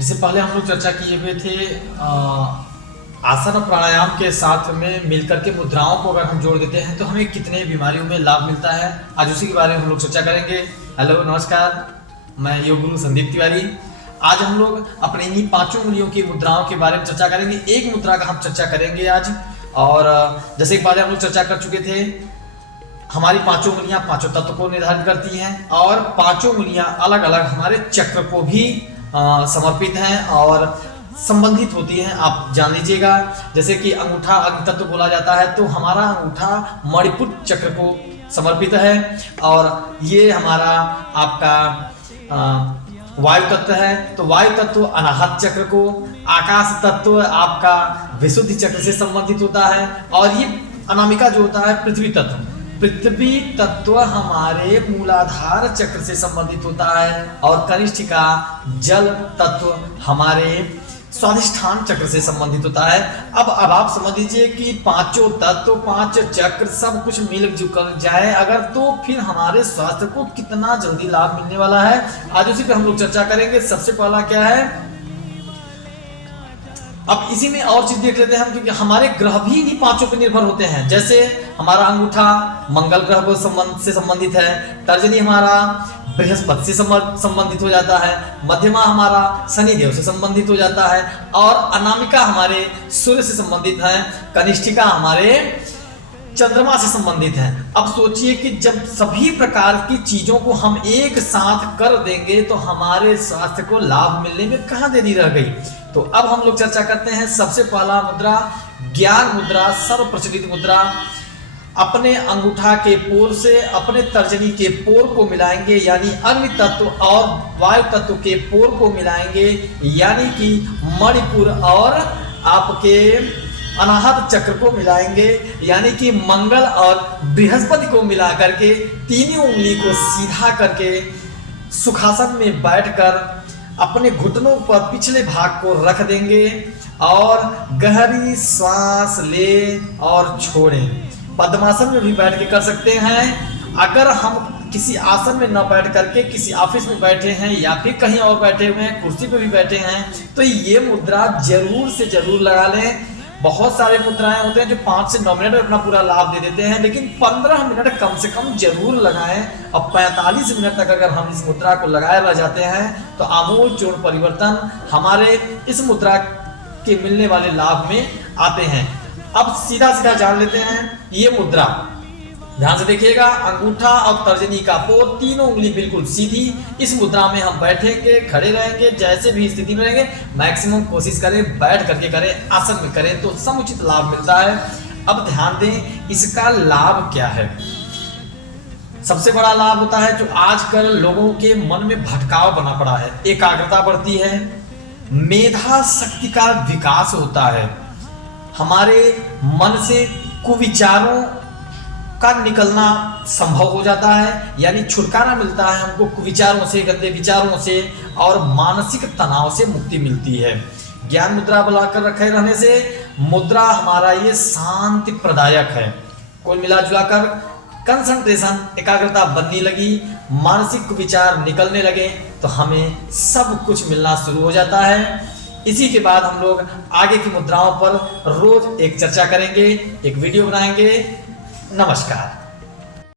जिससे पहले हम लोग चर्चा किए हुए थे आसन और प्राणायाम के साथ में मिलकर के मुद्राओं को अगर हम जोड़ देते हैं तो हमें कितने बीमारियों में लाभ मिलता है। आज उसी के बारे में हम लोग चर्चा करेंगे। हेलो नमस्कार, मैं योग गुरु संदीप तिवारी। आज हम लोग अपने इन्हीं पांचों उंगलियों की मुद्राओं के बारे में चर्चा करेंगे। एक मुद्रा का हम चर्चा करेंगे आज। और जैसे एक बार हम लोग चर्चा कर चुके थे, हमारी पांचों उंगलियां पांचों तत्व को निर्धारित करती हैं और पांचों उंगलियां अलग अलग हमारे चक्र को भी समर्पित हैं और संबंधित होती हैं। आप जान लीजिएगा, जैसे कि अंगूठा अग्नि तत्व बोला जाता है तो हमारा अंगूठा मणिपुर चक्र को समर्पित है और ये हमारा आपका वायु तत्व है तो वायु तत्व अनाहत चक्र को, आकाश तत्व आपका विशुद्धि चक्र से संबंधित होता है और ये अनामिका जो होता है पृथ्वी तत्व हमारे मूलाधार चक्र से संबंधित होता है और कनिष्ठिका जल तत्व हमारे स्वाधिष्ठान चक्र से संबंधित होता है। अब आप समझ लीजिए कि पांचों तत्व, पांच चक्र सब कुछ मिलजुल कर जाए अगर, तो फिर हमारे स्वास्थ्य को कितना जल्दी लाभ मिलने वाला है। आज उसी पे हम लोग चर्चा करेंगे। सबसे पहला क्या है, अब इसी में और चीज देख लेते हैं हम, क्योंकि हमारे ग्रह भी इन्हीं पांचों पर निर्भर होते हैं। जैसे हमारा अंगूठा मंगल ग्रह को से संबंधित है, तर्जनी हमारा बृहस्पति से संबंधित हो जाता है, मध्यमा हमारा शनि देव से संबंधित हो जाता है और अनामिका हमारे सूर्य से संबंधित है, कनिष्ठिका हमारे चंद्रमा से संबंधित है। अब सोचिए कि जब सभी प्रकार की चीजों को हम एक साथ कर देंगे तो हमारे स्वास्थ्य को लाभ मिलने में कहां देरी रह गई। तो अब हम लोग चर्चा करते हैं। सबसे पहला मुद्रा ज्ञान मुद्रा, सर्व प्रचलित मुद्रा। अपने अंगूठा के पोर से अपने तर्जनी के पोर को मिलाएंगे, यानी अग्नि तत्व और वायु तत्व के पोर को मिलाएंगे, यानी कि मणिपुर और आपके अनाहत चक्र को मिलाएंगे, यानी कि मंगल और बृहस्पति को मिला करके तीनों उंगली को सीधा करके सुखासन में बैठकर अपने घुटनों पर पिछले भाग को रख देंगे और गहरी सांस ले और छोड़ें। पद्मासन में भी बैठ के कर सकते हैं। अगर हम किसी आसन में न बैठ करके किसी ऑफिस में बैठे हैं या फिर कहीं और बैठे हुए हैं, कुर्सी पे भी बैठे हैं, तो ये मुद्रा जरूर से जरूर लगा लें। बहुत सारे मुद्राएं होते हैं जो 5 से 9 मिनट में अपना पूरा लाभ दे देते हैं, लेकिन 15 मिनट कम से कम जरूर लगाएं। अब 45 मिनट तक अगर हम इस मुद्रा को लगाए रह जाते हैं तो आमूल चूर्ण परिवर्तन हमारे इस मुद्रा के मिलने वाले लाभ में आते हैं। अब सीधा सीधा जान लेते हैं ये मुद्रा। ध्यान से देखिएगा, अंगूठा और तर्जनी का पोर, तीनों उंगली बिल्कुल सीधी। इस मुद्रा में हम बैठेंगे, खड़े रहेंगे, जैसे भी स्थिति में रहेंगे, मैक्सिमम कोशिश करें बैठ करके करें, आसन में करें तो समुचित लाभ मिलता है। अब ध्यान दें इसका लाभ क्या है। सबसे बड़ा लाभ होता है जो आजकल लोगों के मन में भटकाव बना पड़ा है, एकाग्रता बढ़ती है, मेधा शक्ति का विकास होता है, हमारे मन से कुविचारों का निकलना संभव हो जाता है, यानी छुटकारा मिलता है हमको कुविचारों से, गंदे विचारों से और मानसिक तनाव से मुक्ति मिलती है। ज्ञान मुद्रा बुलाकर रखे रहने से मुद्रा हमारा ये शांति प्रदायक है। कुल मिला जुलाकर कंसंट्रेशन, एकाग्रता बनने लगी, मानसिक विचार निकलने लगे तो हमें सब कुछ मिलना शुरू हो जाता है। इसी के बाद हम लोग आगे की मुद्राओं पर रोज एक चर्चा करेंगे, एक वीडियो बनाएंगे। नमस्कार।